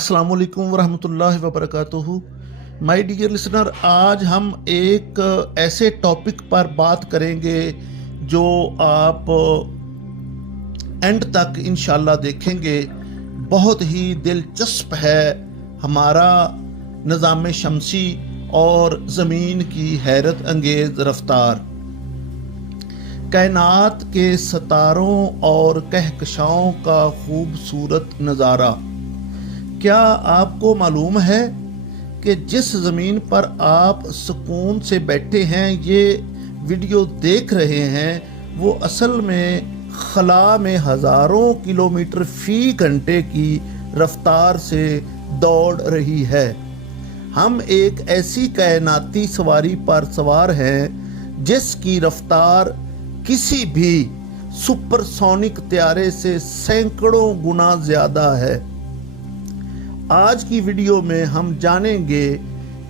अस्सलाम वालेकुम वरहमतुल्लाहि वबरकातुहू। माय डियर लिसनर, आज हम एक ऐसे टॉपिक पर बात करेंगे जो आप एंड तक इंशाल्लाह देखेंगे। बहुत ही दिलचस्प है हमारा निज़ाम शमसी और ज़मीन की हैरत अंगेज़ रफ्तार। कायनात के सितारों और कहकशाओं का खूबसूरत नज़ारा। क्या आपको मालूम है कि जिस ज़मीन पर आप सुकून से बैठे हैं, ये वीडियो देख रहे हैं, वो असल में खला में हज़ारों किलोमीटर फ़ी घंटे की रफ्तार से दौड़ रही है। हम एक ऐसी कायनाती सवारी पर सवार हैं जिसकी रफ्तार किसी भी सुपरसोनिक त्यारे से सैकड़ों गुना ज़्यादा है। आज की वीडियो में हम जानेंगे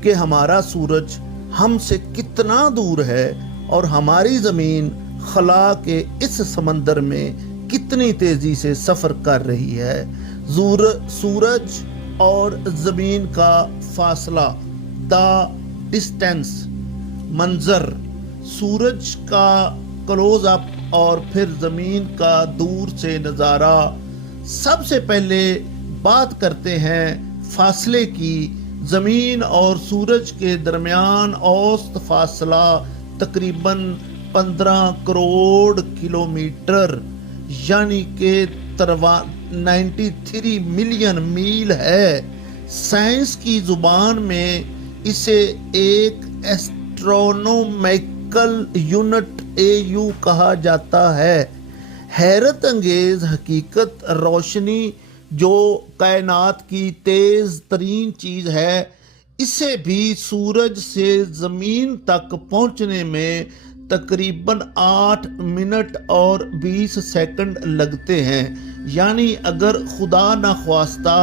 कि हमारा सूरज हमसे कितना दूर है और हमारी ज़मीन खला के इस समंदर में कितनी तेज़ी से सफ़र कर रही है। सूरज और ज़मीन का फासला, द डिस्टेंस, मंजर, सूरज का क्लोज अप और फिर ज़मीन का दूर से नज़ारा। सबसे पहले बात करते हैं फासले की। ज़मीन और सूरज के दरमियान औसत फासला तकरीबन 15 करोड़ किलोमीटर यानी कि 93 मिलियन मील है। साइंस की ज़ुबान में इसे एक एस्ट्रोनॉमिकल यूनिट AU कहा जाता है। हैरत अंगेज़ हकीकत, रोशनी जो कायनात की तेज़ तरीन चीज़ है, इसे भी सूरज से ज़मीन तक पहुँचने में तकरीबन 8 मिनट और 20 सेकंड लगते हैं। यानी अगर खुदा न ख्वास्ता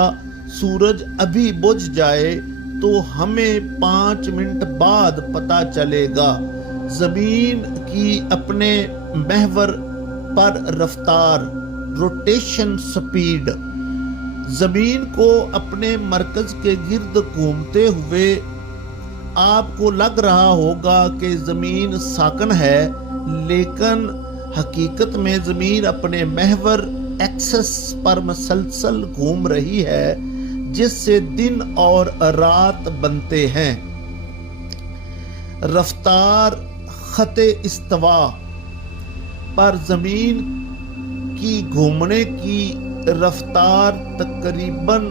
सूरज अभी बुझ जाए तो हमें 5 मिनट बाद पता चलेगा। ज़मीन की अपने महवर पर रफ्तार, रोटेशन स्पीड, ज़मीन को अपने मरकज़ के गिर्द घूमते हुए आपको लग रहा होगा कि ज़मीन साकन है, लेकिन हकीकत में ज़मीन अपने महवर एक्सिस पर मसलसल घूम रही है, जिससे दिन और रात बनते हैं। रफ्तार खते इस्तवा पर ज़मीन की घूमने की रफ्तार तकरीबन